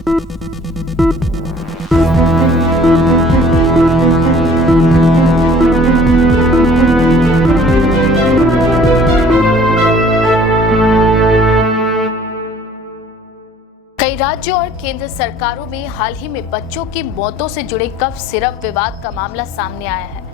कई राज्यों और केंद्र सरकारों में हाल ही में बच्चों की मौतों से जुड़े कफ सिरप विवाद का मामला सामने आया है।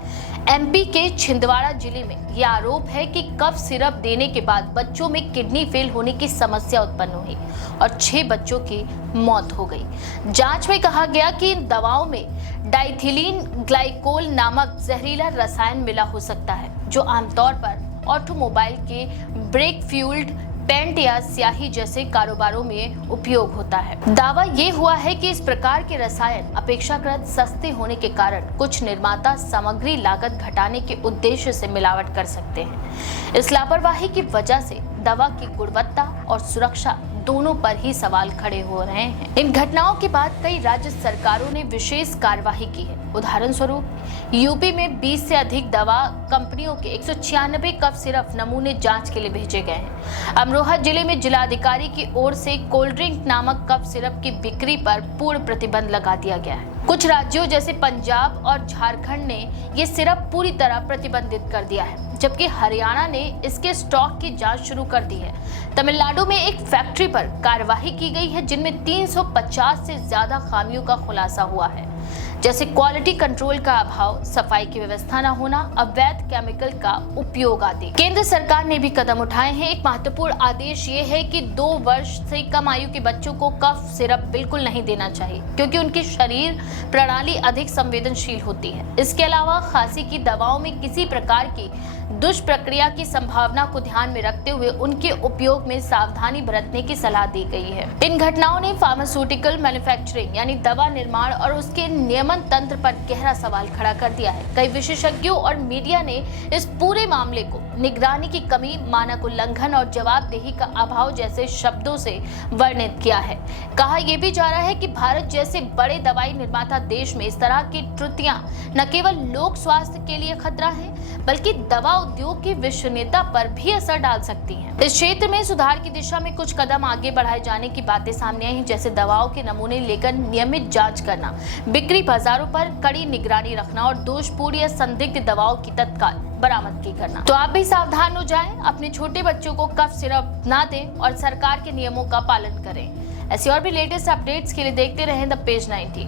एमपी के छिंदवाड़ा जिले में यह आरोप है कि कफ सिरप देने के बाद बच्चों में किडनी फेल होने की समस्या उत्पन्न हुई और 6 बच्चों की मौत हो गई। जांच में कहा गया कि इन दवाओं में डाइथिलीन ग्लाइकोल नामक जहरीला रसायन मिला हो सकता है, जो आमतौर पर ऑटोमोबाइल के ब्रेक फ्यूल्ड पेंट या स्याही जैसे कारोबारों में उपयोग होता है। दावा ये हुआ है कि इस प्रकार के रसायन अपेक्षाकृत सस्ते होने के कारण कुछ निर्माता सामग्री लागत घटाने के उद्देश्य से मिलावट कर सकते हैं। इस लापरवाही की वजह से दवा की गुणवत्ता और सुरक्षा दोनों पर ही सवाल खड़े हो रहे हैं। इन घटनाओं के बाद कई राज्य सरकारों ने विशेष कार्यवाही की है। उदाहरण स्वरूप यूपी में 20 से अधिक दवा कंपनियों के 196 कफ सिरप नमूने जांच के लिए भेजे गए हैं। अमरोहा जिले में जिलाधिकारी की ओर से कोल्ड ड्रिंक नामक कफ सिरप की बिक्री पर पूर्ण प्रतिबंध लगा दिया गया है। कुछ राज्यों जैसे पंजाब और झारखंड ने ये सिरप पूरी तरह प्रतिबंधित कर दिया है, जबकि हरियाणा ने इसके स्टॉक की जांच शुरू कर दी है। तमिलनाडु में एक फैक्ट्री पर कार्रवाई की गई है, जिनमें 350 से ज्यादा खामियों का खुलासा हुआ है, जैसे क्वालिटी कंट्रोल का अभाव, सफाई की व्यवस्था न होना, अवैध केमिकल का उपयोग आदि। केंद्र सरकार ने भी कदम उठाए हैं। एक महत्वपूर्ण आदेश ये है कि 2 वर्ष से कम आयु के बच्चों को कफ सिरप बिल्कुल नहीं देना चाहिए, क्योंकि उनकी शरीर प्रणाली अधिक संवेदनशील होती है। इसके अलावा खांसी की दवाओं में किसी प्रकार की दुष्प्रक्रिया की संभावना को ध्यान में रखते हुए उनके उपयोग में सावधानी बरतने की सलाह दी गई है। इन घटनाओं ने फार्मास्यूटिकल मैन्युफैक्चरिंग यानी दवा निर्माण और उसके नियमन तंत्र पर गहरा सवाल खड़ा कर दिया है। कई विशेषज्ञों और मीडिया ने इस पूरे मामले को निगरानी की कमी, मानक उल्लंघन और जवाबदेही का अभाव जैसे शब्दों से वर्णित किया है। कहा यह भी जा रहा है कि भारत जैसे बड़े दवाई निर्माता देश में इस तरह की त्रुटियां न केवल लोक स्वास्थ्य के लिए खतरा है, बल्कि दवा उद्योग की विश्वसनीयता पर भी असर डाल सकती हैं। इस क्षेत्र में सुधार की दिशा में कुछ कदम आगे बढ़ाए जाने की बातें सामने आई हैं, जैसे दवाओं के नमूने लेकर नियमित जांच करना, बिक्री बाजारों पर कड़ी निगरानी रखना और दोषपूर्ण या संदिग्ध दवाओं की तत्काल बरामदगी करना। तो आप भी सावधान हो जाएं, अपने छोटे बच्चों को कफ सिरप ना दें और सरकार के नियमों का पालन करें। ऐसी और भी लेटेस्ट अपडेट्स के लिए देखते रहें द पेज 90।